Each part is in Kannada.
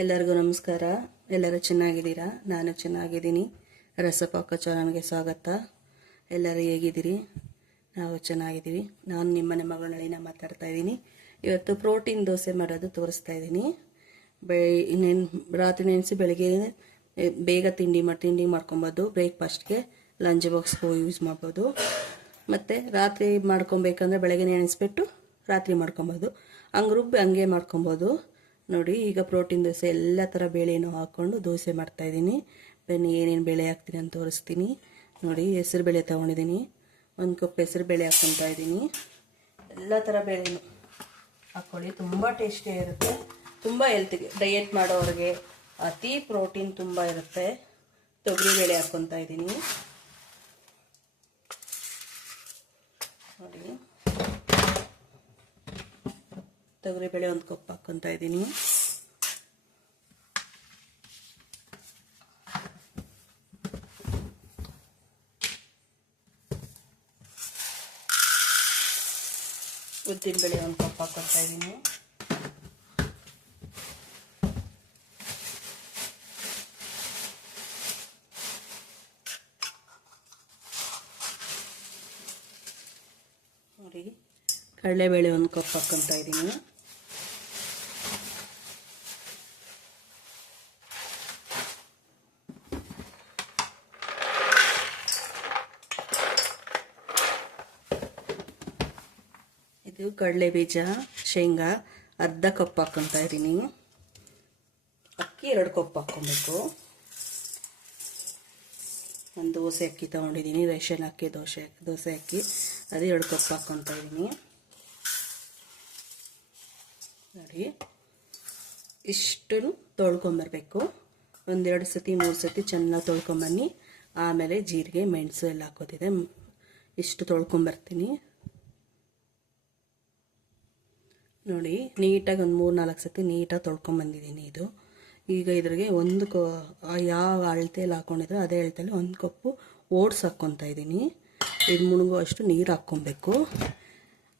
ಎಲ್ಲರಿಗೂ ನಮಸ್ಕಾರ. ಎಲ್ಲರೂ ಚೆನ್ನಾಗಿದ್ದೀರಾ? ನಾನು ಚೆನ್ನಾಗಿದ್ದೀನಿ. ರಸಪಾಕ ಚಾನಲ್ಗೆ ಸ್ವಾಗತ. ಎಲ್ಲರೂ ಹೇಗಿದ್ದೀರಿ? ನಾವು ಚೆನ್ನಾಗಿದ್ದೀವಿ. ನಾನು ನಿಮ್ಮನೆ ಮಗಳು ನಳಿನ ಮಾತಾಡ್ತಾ ಇದ್ದೀನಿ. ಇವತ್ತು ಪ್ರೋಟೀನ್ ದೋಸೆ ಮಾಡೋದು ತೋರಿಸ್ತಾ ಇದ್ದೀನಿ. ರಾತ್ರಿ ನೆನೆಸಿ ಬೆಳಗ್ಗೆ ಬೇಗ ತಿಂಡಿ ಮಾಡ್ಕೊಬೋದು. ಬ್ರೇಕ್ಫಾಸ್ಟ್ಗೆ, ಲಂಚ್ ಬಾಕ್ಸ್ಗೂ ಯೂಸ್ ಮಾಡ್ಬೋದು. ಮತ್ತು ರಾತ್ರಿ ಮಾಡ್ಕೊಬೇಕಂದ್ರೆ ಬೆಳಗ್ಗೆ ನೆನೆಸ್ಬಿಟ್ಟು ರಾತ್ರಿ ಮಾಡ್ಕೊಬೋದು. ಹಂಗೆ ರುಬ್ಬಿ ಹಂಗೆ ಮಾಡ್ಕೊಬೋದು. ನೋಡಿ, ಈಗ ಪ್ರೋಟೀನ್ ದೋಸೆ ಎಲ್ಲ ಥರ ಬೇಳೆನೂ ಹಾಕ್ಕೊಂಡು ದೋಸೆ ಮಾಡ್ತಾಯಿದ್ದೀನಿ. ಬನ್ನಿ ಏನೇನು ಬೇಳೆ ಹಾಕ್ತೀನಿ ಅಂತ ತೋರಿಸ್ತೀನಿ. ನೋಡಿ, ಹೆಸರು ಬೇಳೆ ತೊಗೊಂಡಿದ್ದೀನಿ. 1 ಕಪ್ ಹೆಸರು ಬೇಳೆ ಹಾಕ್ಕೊತಾ ಇದ್ದೀನಿ. ಎಲ್ಲ ಥರ ಬೇಳೆನೂ ಹಾಕ್ಕೊಳ್ಳಿ, ತುಂಬ ಟೇಸ್ಟಿಯಾಗಿರುತ್ತೆ. ತುಂಬ ಹೆಲ್ತಿಗೆ, ಡಯೆಟ್ ಮಾಡೋರಿಗೆ ಅತಿ ಪ್ರೋಟೀನ್ ತುಂಬ ಇರುತ್ತೆ. ತೊಗರಿ ಬೇಳೆ ಹಾಕ್ಕೊತಾ ಇದ್ದೀನಿ. ನೋಡಿ, ತೊಗರಿಬೇಳೆ 1 ಕಪ್ ಹಾಕ್ಕೊತಾ ಇದ್ದೀನಿ. ಉದ್ದಿನಬೇಳೆ 1 ಕಪ್ ಹಾಕ್ಕೊತಾ ಇದ್ದೀನಿ. ನೋಡಿ, ಕಡಲೆಬೇಳೆ 1 ಕಪ್ ಹಾಕ್ಕೊತಾ ಇದ್ದೀನಿ. ಇದು ಕಡಲೆ ಬೀಜ, ಶೇಂಗಾ ಅರ್ಧ ಕಪ್ ಹಾಕ್ಕೊತಾ ಇದ್ದೀನಿ. ಅಕ್ಕಿ 2 ಕಪ್ ಹಾಕ್ಕೊಬೇಕು. ನಾನು ದೋಸೆ ಅಕ್ಕಿ ತೊಗೊಂಡಿದ್ದೀನಿ, ರೇಷನ್ ಅಕ್ಕಿ ದೋಸೆ ಅಕ್ಕಿ, ಅದು 2 ಕಪ್ ಹಾಕ್ಕೊತಾ ಇದ್ದೀನಿ. ನೋಡಿ, ಇಷ್ಟನ್ನು ತೊಳ್ಕೊಂಬರ್ಬೇಕು. 1-2 ಸತಿ 3 ಸತಿ ಚೆನ್ನಾಗಿ ತೊಳ್ಕೊಂಬನ್ನಿ. ಆಮೇಲೆ ಜೀರಿಗೆ, ಮೆಣಸು ಎಲ್ಲ ಹಾಕೋತಿದೆ. ಇಷ್ಟು ತೊಳ್ಕೊಂಬರ್ತೀನಿ. ನೋಡಿ, ನೀಟಾಗಿ 3-4 ಸತಿ ನೀಟಾಗಿ ತೊಳ್ಕೊಂಬಂದಿದ್ದೀನಿ. ಇದು ಈಗ ಇದ್ರಿಗೆ ಯಾವ ಅಳತೆಯಲ್ಲಿ ಹಾಕ್ಕೊಂಡಿದ್ರೆ ಅದೇ ಅಳತೆಯಲ್ಲಿ 1 ಕಪ್ಪು ಓಟ್ಸ್ ಹಾಕ್ಕೊತಾ ಇದ್ದೀನಿ. ಇದು ಮುಳುಗೋ ಅಷ್ಟು ನೀರು ಹಾಕ್ಕೊಬೇಕು.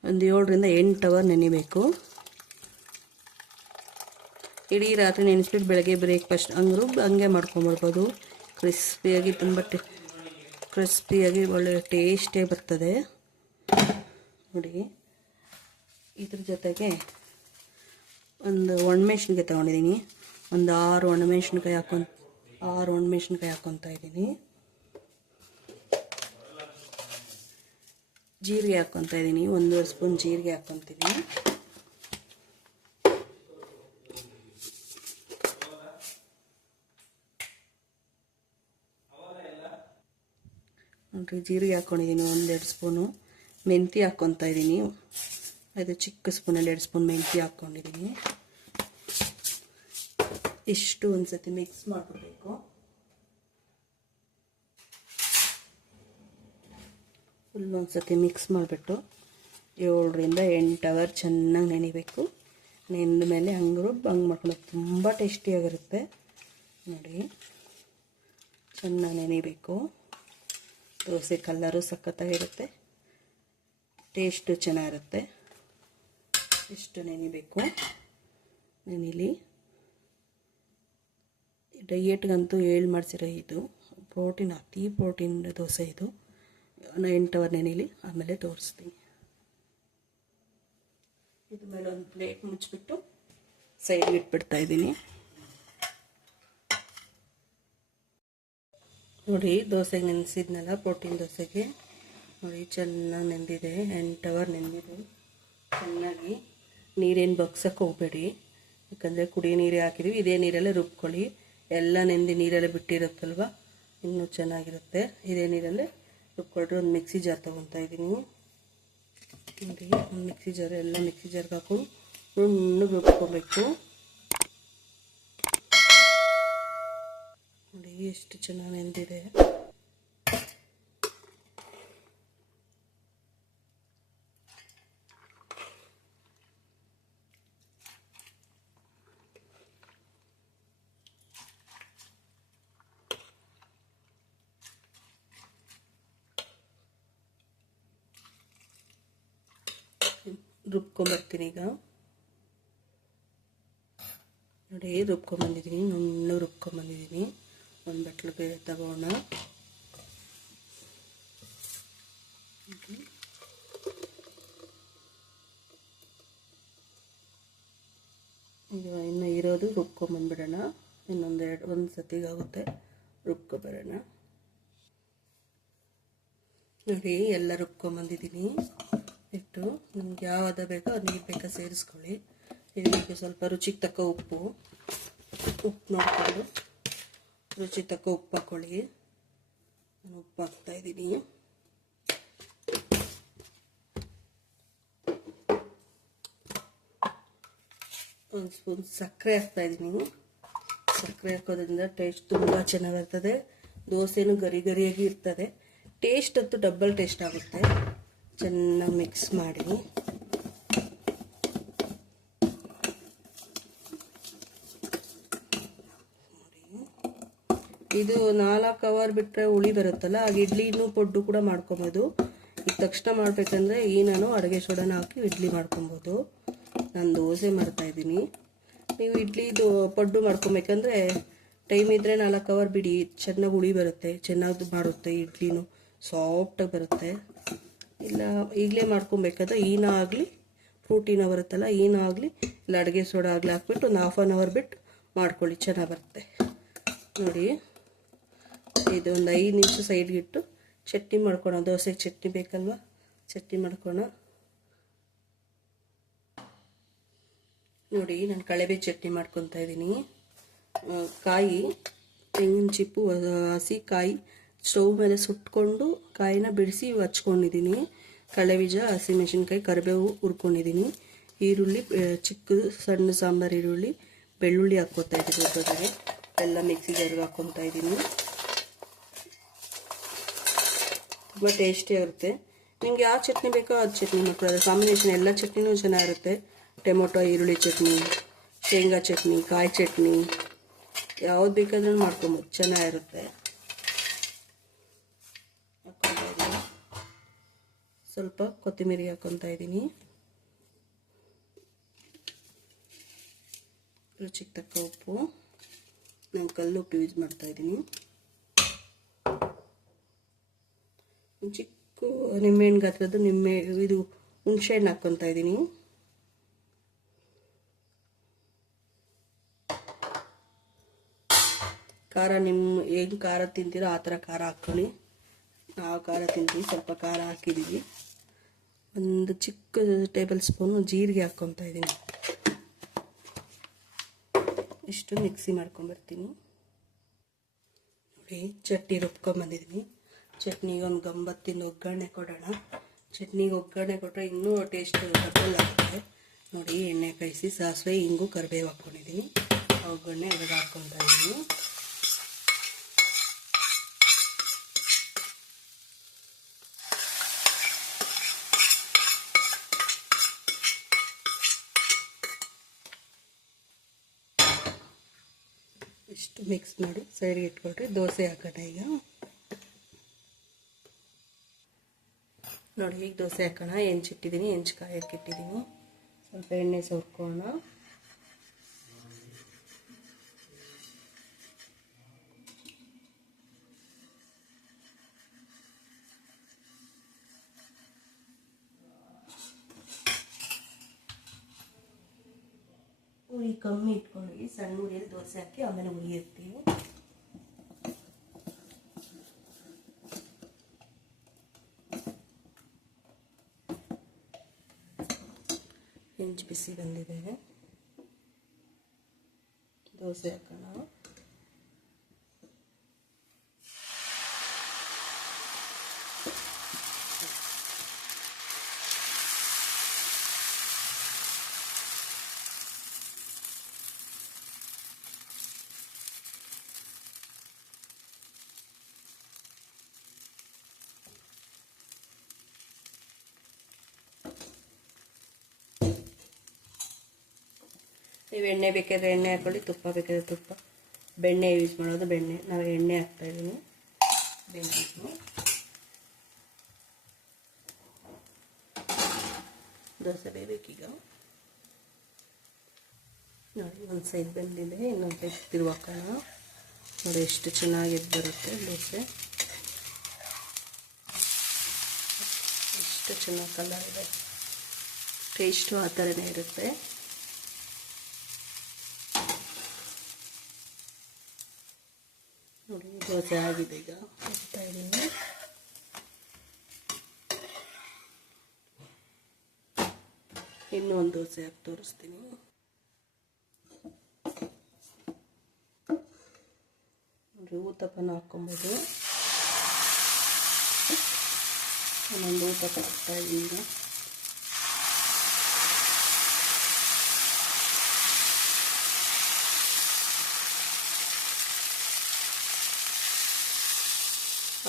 7-8 ಅವರ್ ನೆನಿಬೇಕು. ಇಡೀ ರಾತ್ರಿ ನೆನೆಸ್ಬಿಟ್ಟು ಬೆಳಗ್ಗೆ ಬ್ರೇಕ್ಫಾಸ್ಟ್ ಹಂಗೆ ಮಾಡ್ಕೊಂಬಿಡ್ಬೋದು. ಕ್ರಿಸ್ಪಿಯಾಗಿ, ತುಂಬ ಕ್ರಿಸ್ಪಿಯಾಗಿ ಒಳ್ಳೆ ಟೇಸ್ಟಿಯಾಗಿ ಬರ್ತದೆ. ನೋಡಿ, ಇದ್ರ ಜೊತೆಗೆ ಒಂದು ಒಣಮೆಣ್ಸಿನ್ಕಾಯಿ ತೊಗೊಂಡಿದ್ದೀನಿ. ಒಂದು 6 ಒಣಮೆಣ್ಸಿನ್ಕಾಯಿ ಹಾಕ್ಕೊತಾ ಇದ್ದೀನಿ. ಜೀರಿಗೆ ಹಾಕ್ಕೊತಾ ಇದ್ದೀನಿ. 1 ಸ್ಪೂನ್ ಜೀರಿಗೆ ಹಾಕ್ಕೊತೀನಿ. ನೋಡಿರಿ, ಜೀರಿಗೆ ಹಾಕ್ಕೊಂಡಿದ್ದೀನಿ. 1-2 ಸ್ಪೂನು ಮೆಂತ್ಯ ಹಾಕ್ಕೊತಾ ಇದ್ದೀನಿ. ಅದು ಚಿಕ್ಕ ಸ್ಪೂನಲ್ಲಿ 2 ಸ್ಪೂನ್ ಮೆಂತ್ಯ ಹಾಕ್ಕೊಂಡಿದ್ದೀನಿ. ಇಷ್ಟು ಒಂದು ಸತಿ ಮಿಕ್ಸ್ ಮಾಡಿಬಿಡ್ಬೇಕು. ಫುಲ್ ಒಂದು ಸತಿ ಮಿಕ್ಸ್ ಮಾಡಿಬಿಟ್ಟು 7-8 ಅವರ್ ಚೆನ್ನಾಗಿ ನೆನಿಬೇಕು. ನೆಂದ ಮೇಲೆ ಹಂಗೆ ಮಾಡ್ಕೊಂಡು ತುಂಬ ಟೇಸ್ಟಿಯಾಗಿರುತ್ತೆ. ನೋಡಿ, ಚೆನ್ನಾಗಿ ನೆನಿಬೇಕು. ದೋಸೆ ಕಲ್ಲರು ಸಖತ್ತಾಗಿರುತ್ತೆ, ಟೇಸ್ಟು ಚೆನ್ನಾಗಿರುತ್ತೆ. ಇಷ್ಟು ನೆನಿಬೇಕು. ನೆನಿಲಿ. ಡಯೆಟ್ಗಂತೂ ಮಾಡ್ಸಿರೋ ಇದು ಪ್ರೋಟೀನ್, ಅತಿ ಪ್ರೋಟೀನ್ ದೋಸೆ ಇದು. 8 ಅವರ್ ನೆನಿಲಿ, ಆಮೇಲೆ ತೋರಿಸ್ತೀನಿ. ಇದ್ರ ಮೇಲೆ ಒಂದು ಪ್ಲೇಟ್ ಮುಚ್ಚಿಬಿಟ್ಟು ಸೈಡ್ಗೆ ಇಟ್ಬಿಡ್ತಾ ಇದ್ದೀನಿ. ನೋಡಿ, ದೋಸೆಗೆ ನೆನೆಸಿದ್ನಲ್ಲ, ಪ್ರೋಟೀನ್ ದೋಸೆಗೆ. ನೋಡಿ, ಚೆನ್ನಾಗಿ ನೆಂದಿದೆ. 8 ಅವರ್ ನೆಂದಿದೆ ಚೆನ್ನಾಗಿ. ನೀರೇನು ಬಗ್ಸಕ್ಕೆ ಹೋಗಬೇಡಿ, ಯಾಕಂದರೆ ಕುಡಿಯೋ ನೀರೇ ಹಾಕಿದ್ದೀವಿ. ಇದೇ ನೀರಲ್ಲೇ ರುಬ್ಕೊಳ್ಳಿ. ಎಲ್ಲ ನೆಂದು ನೀರೆಲ್ಲ ಬಿಟ್ಟಿರುತ್ತಲ್ವ, ಇನ್ನೂ ಚೆನ್ನಾಗಿರುತ್ತೆ. ಇದೇ ನೀರಲ್ಲೇ ರುಬ್ಕೊಳ್ರಿ. ಒಂದು ಮಿಕ್ಸಿ ಜಾರ್ ತೊಗೊತಾ ಇದ್ದೀನಿ. ನೋಡಿ, ಒಂದು ಮಿಕ್ಸಿ ಜಾರ್ಗೆ ಹಾಕೊಂಡು ನುಣ್ಣಗೆ ರುಬ್ಕೊಬೇಕು. ನೋಡಿ, ಎಷ್ಟು ಚೆನ್ನಾಗಿ ನೆಂದಿದೆ. ರುಬ್ಕೊಂಬರ್ತೀನಿ ಈಗ. ನೋಡಿ ರುಬ್ಕೊಂಬಂದಿದ್ದೀನಿ, ನುಣ್ಣು ರುಬ್ಕೊಂಬಂದಿದ್ದೀನಿ. ಒಂದು ಬಟ್ಲು ಬೇರೆ ತಗೋಣ. ಈಗ ಇನ್ನು ಇರೋದು ರುಬ್ಕೊಂಬಂದ್ಬಿಡೋಣ. ಒಂದು ಸತಿಗಾಗುತ್ತೆ ರುಬ್ಕೊಬರೋಣ. ನೋಡಿ ಎಲ್ಲ ರುಬ್ಕೊಂಬಂದಿದ್ದೀನಿ. ಇಟ್ಟು ನಿಮ್ಗೆ ಯಾವ್ದು ಬೇಕೋ ಅದು ನೀರು ಬೇಕಾ ಸೇರಿಸ್ಕೊಳ್ಳಿ. ಇದಕ್ಕೆ ಸ್ವಲ್ಪ ರುಚಿಗೆ ತಕ್ಕ ಉಪ್ಪು ನೋಡಿಕೊಂಡು ರುಚಿ ತಕ್ಕ ಉಪ್ಪು ಹಾಕ್ಕೊಳ್ಳಿ. ನಾನು ಉಪ್ಪು ಹಾಕ್ತಾಯಿದ್ದೀನಿ. ಒಂದು ಸ್ಪೂನ್ ಸಕ್ಕರೆ ಹಾಕ್ತಾಯಿದ್ದೀನಿ. ಸಕ್ಕರೆ ಹಾಕೋದ್ರಿಂದ ಟೇಸ್ಟ್ ತುಂಬ ಚೆನ್ನಾಗಿರ್ತದೆ. ದೋಸೆನೂ ಗರಿ ಗರಿಯಾಗಿ ಇರ್ತದೆ. ಟೇಸ್ಟ್ ಅಂತೂ ಡಬಲ್ ಟೇಸ್ಟ್ ಆಗುತ್ತೆ. ಚೆನ್ನಾಗಿ ಮಿಕ್ಸ್ ಮಾಡಿ ಇದು 4 ಅವರ್ ಬಿಟ್ಟರೆ ಹುಳಿ ಬರುತ್ತಲ್ಲ, ಆಗ ಇಡ್ಲಿನೂ ಪೊಡ್ಡು ಕೂಡ ಮಾಡ್ಕೊಬೋದು. ಈಗ ತಕ್ಷಣ ಮಾಡಬೇಕಂದ್ರೆ ನಾನು ಅಡುಗೆ ಸೋಡಾನ ಹಾಕಿ ಇಡ್ಲಿ ಮಾಡ್ಕೊಬೋದು. ನಾನು ದೋಸೆ ಮಾಡ್ತಾಯಿದ್ದೀನಿ. ನೀವು ಇಡ್ಲಿದು ಪೊಡ್ಡು ಮಾಡ್ಕೊಬೇಕಂದ್ರೆ ಟೈಮ್ ಇದ್ದರೆ 4 ಅವರ್ ಬಿಡಿ, ಚೆನ್ನಾಗಿ ಹುಳಿ ಬರುತ್ತೆ, ಚೆನ್ನಾಗಿ ಮಾಡುತ್ತೆ. ಇಡ್ಲಿನೂ ಸಾಫ್ಟಾಗಿ ಬರುತ್ತೆ. ಇಲ್ಲ ಈಗಲೇ ಮಾಡ್ಕೊಬೇಕಾದ್ರೆ ಆಗಲಿ ಫ್ರೂಟಿನ ಬರುತ್ತಲ್ಲ, ಆಗಲಿ ಇಲ್ಲ ಅಡುಗೆ ಸೋಡಾ ಆಗಲಿ ಹಾಕ್ಬಿಟ್ಟು ಒಂದು ½ ಅವರ್ ಬಿಟ್ಟು ಮಾಡ್ಕೊಳ್ಳಿ, ಚೆನ್ನಾಗಿ ಬರುತ್ತೆ. ನೋಡಿ ಇದು ಒಂದು 5 ನಿಮಿಷ ಸೈಡ್ಗಿಟ್ಟು ಚಟ್ನಿ ಮಾಡ್ಕೊಳ. ದೋಸೆಗೆ ಚಟ್ನಿ ಬೇಕಲ್ವ, ಚಟ್ನಿ ಮಾಡ್ಕೊಳ. ನೋಡಿ ನಾನು ಕಳಬೆ ಚಟ್ನಿ ಮಾಡ್ಕೊತಾ ಇದ್ದೀನಿ. ಕಾಯಿ, ತೆಂಗಿನ ಚಿಪ್ಪು, ಹಸಿ ಕಾಯಿ ಸ್ಟವ್ ಮೇಲೆ ಸುಟ್ಕೊಂಡು ಕಾಯಿನ ಬಿಡಿಸಿ ಹಚ್ಕೊಂಡಿದ್ದೀನಿ. ಕಡಲೆಬೀಜ, ಹಸಿಮೆಣಸಿನ್ಕಾಯಿ, ಕರಿಬೇವು ಹುರ್ಕೊಂಡಿದ್ದೀನಿ. ಈರುಳ್ಳಿ ಚಿಕ್ಕದು ಸಣ್ಣ ಸಾಂಬಾರು ಈರುಳ್ಳಿ, ಬೆಳ್ಳುಳ್ಳಿ ಹಾಕ್ಕೊತಾ ಇದ್ದೀನಿ. ದೊಡ್ಡದಾಗೆ ಎಲ್ಲ ಮಿಕ್ಸಿ ಜಾರ್ಗೆ ಹಾಕ್ಕೊತಾ ಇದ್ದೀನಿ. ತುಂಬ ಟೇಸ್ಟಿಯಾಗಿರುತ್ತೆ. ನಿಮ್ಗೆ ಯಾವ ಚಟ್ನಿ ಬೇಕೋ ಅದು ಚಟ್ನಿ ಮಾಡ್ಕೊಳ್ಳೋದು. ಕಾಂಬಿನೇಷನ್ ಎಲ್ಲ ಚಟ್ನಿನೂ ಚೆನ್ನಾಗಿರುತ್ತೆ. ಟೊಮೊಟೊ ಈರುಳ್ಳಿ ಚಟ್ನಿ, ಶೇಂಗಾ ಚಟ್ನಿ, ಕಾಯಿ ಚಟ್ನಿ, ಯಾವ್ದು ಬೇಕಾದ್ರೂ ಮಾಡ್ಕೊಬೋದು, ಚೆನ್ನಾಗಿರುತ್ತೆ. ಸ್ವಲ್ಪ ಕೊತ್ತಂಬರಿ ಹಾಕ್ಕೊತಾ ಇದ್ದೀನಿ. ರುಚಿಗೆ ತಕ್ಕ ಉಪ್ಪು. ನಾನು ಕಲ್ಲುಪ್ಪು ಯೂಸ್ ಮಾಡ್ತಾ ಇದ್ದೀನಿ. ಚಿಕ್ಕ ನಿಂಬೆಹಣ್ಣು ಗಾತ್ರದ್ದು ಇದು ಹುಣಸೆಹಣ್ಣು ಹಾಕ್ಕೊತಾ ಇದ್ದೀನಿ. ಖಾರ ಏನು ಖಾರ ತಿಂತೀರೋ ಆ ಥರ ಖಾರ ಹಾಕ್ಕೊಳ್ಳಿ. ನಾವು ಖಾರ ತಿಂತೀವಿ, ಸ್ವಲ್ಪ ಖಾರ ಹಾಕಿದ್ದೀವಿ. ಒಂದು ಚಿಕ್ಕ ಟೇಬಲ್ ಸ್ಪೂನು ಜೀರಿಗೆ ಹಾಕ್ಕೊತಾ ಇದ್ದೀನಿ. ಇಷ್ಟು ಮಿಕ್ಸಿ ಮಾಡ್ಕೊಂಬರ್ತೀನಿ. ನೋಡಿ ಚಟ್ನಿ ರುಬ್ಕೊಂಬಂದಿದ್ದೀನಿ. ಚಟ್ನಿಗೆ ಒಂದು ಗಂಬತ್ತಿನ ಒಗ್ಗರಣೆ ಕೊಡೋಣ. ಚಟ್ನಿಗೆ ಒಗ್ಗರಣೆ ಕೊಟ್ಟರೆ ಇನ್ನೂ ಟೇಸ್ಟ್ ಡಬಲ್ ಆಗುತ್ತೆ. ನೋಡಿ ಎಣ್ಣೆ ಕಾಯಿಸಿ ಸಾಸಿವೆ, ಇಂಗು, ಕರಿಬೇವು ಹಾಕ್ಕೊಂಡಿದ್ದೀನಿ. ಒಗ್ಗರಣೆ ಅದ್ರಾಗ ಹಾಕ್ಕೊತಾ ಇದ್ದೀನಿ. ಇಷ್ಟು ಮಿಕ್ಸ್ ಮಾಡಿ ಸೈಡ್ಗೆ ಇಟ್ಕೊಳ್ರಿ. ದೋಸೆ ಹಾಕೋಣ ಈಗ. ನೋಡಿ ಈಗ ದೋಸೆ ಹಾಕೋಣ. ಹೆಂಚಿಟ್ಟಿದ್ದೀನಿ, ಹೆಂಚ್ಕಾಯಿ ಹಾಕಿಟ್ಟಿದ್ದೀನಿ. ಸ್ವಲ್ಪ ಎಣ್ಣೆ ಸವರ್ಕೋಣ. ಉರಿ ಕಮ್ಮಿ ಇಟ್ಕೊಂಡು ಸಣ್ಣ ಉರಿಯಲ್ಲಿ ದೋಸೆ ಹಾಕಿ ಆಮೇಲೆ ಉರಿ ಇರ್ತೀವಿ. ಹೆಂಚು ಬಿಸಿ ಬಂದಿದೆ. ದೋಸೆ ಹಾಕೋಣ. ನೀವು ಎಣ್ಣೆ ಬೇಕಾದ್ರೆ ಎಣ್ಣೆ ಹಾಕೊಳ್ಳಿ, ತುಪ್ಪ ಬೇಕಾದ್ರೆ ತುಪ್ಪ. ಬೆಣ್ಣೆ ಯೂಸ್ ಮಾಡೋದು ಬೆಣ್ಣೆ. ನಾವು ಎಣ್ಣೆ ಹಾಕ್ತಾಯಿದ್ದೀನಿ. ಬೆಣ್ಣೆ ದೋಸೆ ಬೇಯಬೇಕೀಗ. ನೋಡಿ ಒಂದು ಸೈಡ್ ಬೆಂದಿದೆ, ಇನ್ನೊಂದು ಸೈಡ್ ತಿರುವಾಕೋಣ. ನೋಡಿ ಎಷ್ಟು ಚೆನ್ನಾಗಿ ಬರುತ್ತೆ ದೋಸೆ, ಎಷ್ಟು ಚೆನ್ನಾಗಿ ಕಲರ್ ಇದೆ. ಟೇಸ್ಟು ಆ ಥರನೇ ಇರುತ್ತೆ. ನೋಡಿ ದೋಸೆ ಆಗಿದೆ, ಈಗ ಹಾಕ್ತಾ ಇದ್ದೀನಿ. ಇನ್ನೂ ಒಂದು ದೋಸೆ ಹಾಕಿ ತೋರಿಸ್ತೀನಿ. ನೋಡಿ ಊತಪ್ಪನ ಹಾಕ್ಕೊಬೋದು. ಒಂದೊಂದು ಊತಪ್ಪ ಹಾಕ್ತಾ ಇದ್ದೀನಿ.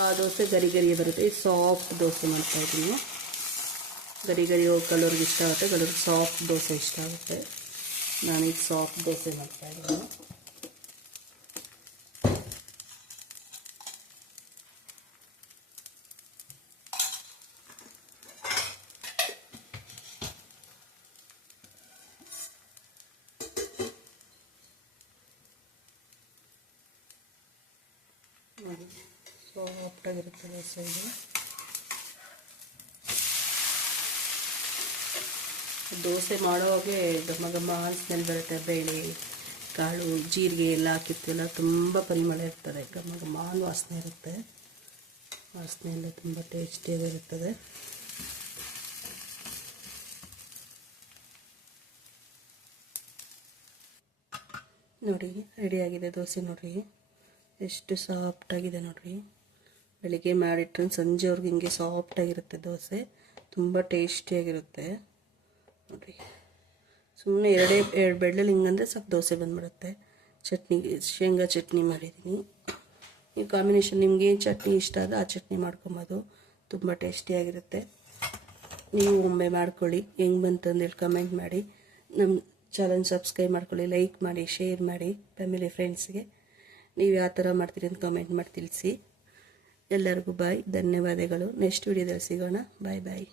ಆ ದೋಸೆ ಗರಿ ಗರಿ ಬರುತ್ತೆ. ಇದು ಸಾಫ್ಟ್ ದೋಸೆ ಮಾಡ್ತಾ ಇದ್ದೀನಿ. ಗರಿ ಗರಿ ಕೆಲವ್ರಿಗೆ ಇಷ್ಟ ಆಗುತ್ತೆ, ಕೆಲವ್ರಿಗೆ ಸಾಫ್ಟ್ ದೋಸೆ ಇಷ್ಟ ಆಗುತ್ತೆ. ನಾನೀಗ ಸಾಫ್ಟ್ ದೋಸೆ ಮಾಡ್ತಾ ಇದ್ದೀನಿ. ಸಾಫ್ಟಾಗಿರುತ್ತೆ ದೋಸೆ ಇದು. ದೋಸೆ ಮಾಡೋವಾಗೆ ಘಮ ಘಮ ಸ್ಮೆಲ್ ಬರುತ್ತೆ. ಬೇಳೆ ಕಾಳು ಜೀರಿಗೆ ಎಲ್ಲ ಹಾಕಿರ್ತೀವಲ್ಲ, ತುಂಬ ಪರಿಮಳ ಇರ್ತದೆ, ಘಮ ಘಮ ವಾಸನೆ ಇರುತ್ತೆ. ವಾಸನೆ ಎಲ್ಲ ತುಂಬ ಟೇಸ್ಟಿಯಾಗಿರುತ್ತದೆ. ನೋಡಿ ರೆಡಿಯಾಗಿದೆ ದೋಸೆ. ನೋಡಿರಿ ಎಷ್ಟು ಸಾಫ್ಟಾಗಿದೆ ನೋಡಿರಿ. ಬೆಳಿಗ್ಗೆ ಮಾಡಿಟ್ರೆ ಸಂಜೆವರೆಗೆ ಹಿಂಗೆ ಸಾಫ್ಟಾಗಿರುತ್ತೆ ದೋಸೆ, ತುಂಬ ಟೇಸ್ಟಿಯಾಗಿರುತ್ತೆ ನೋಡಿರಿ. ಸುಮ್ಮನೆ ಎರಡು ಬೆಳ್ಳಲ್ಲಿ ಹಿಂಗಂದರೆ ಸಾಕು ದೋಸೆ ಬಂದುಬಿಡುತ್ತೆ. ಚಟ್ನಿ ಶೇಂಗಾ ಚಟ್ನಿ ಮಾಡಿದ್ದೀನಿ. ಈ ಕಾಂಬಿನೇಷನ್ ನಿಮ್ಗೆ ಏನು ಚಟ್ನಿ ಇಷ್ಟ ಆದರೆ ಆ ಚಟ್ನಿ ಮಾಡ್ಕೊಬೋದು, ತುಂಬ ಟೇಸ್ಟಿಯಾಗಿರುತ್ತೆ. ನೀವು ಒಮ್ಮೆ ಮಾಡ್ಕೊಳ್ಳಿ, ಹೆಂಗೆ ಬಂತು ಅಂದೇಳಿ ಕಮೆಂಟ್ ಮಾಡಿ. ನಮ್ಮ ಚಾನಲ್ ಸಬ್ಸ್ಕ್ರೈಬ್ ಮಾಡ್ಕೊಳ್ಳಿ, ಲೈಕ್ ಮಾಡಿ, ಶೇರ್ ಮಾಡಿ ಫ್ಯಾಮಿಲಿ ಫ್ರೆಂಡ್ಸ್ಗೆ. ನೀವು ಯಾವ ಥರ ಮಾಡ್ತೀರಿ ಅಂತ ಕಮೆಂಟ್ ಮಾಡಿ ತಿಳಿಸಿ. ಎಲ್ಲರಿಗೂ ಬಾಯ್, ಧನ್ಯವಾದಗಳು. ನೆಕ್ಸ್ಟ್ ವಿಡಿಯೋದಲ್ಲಿ ಸಿಗೋಣ. ಬಾಯ್ ಬಾಯ್.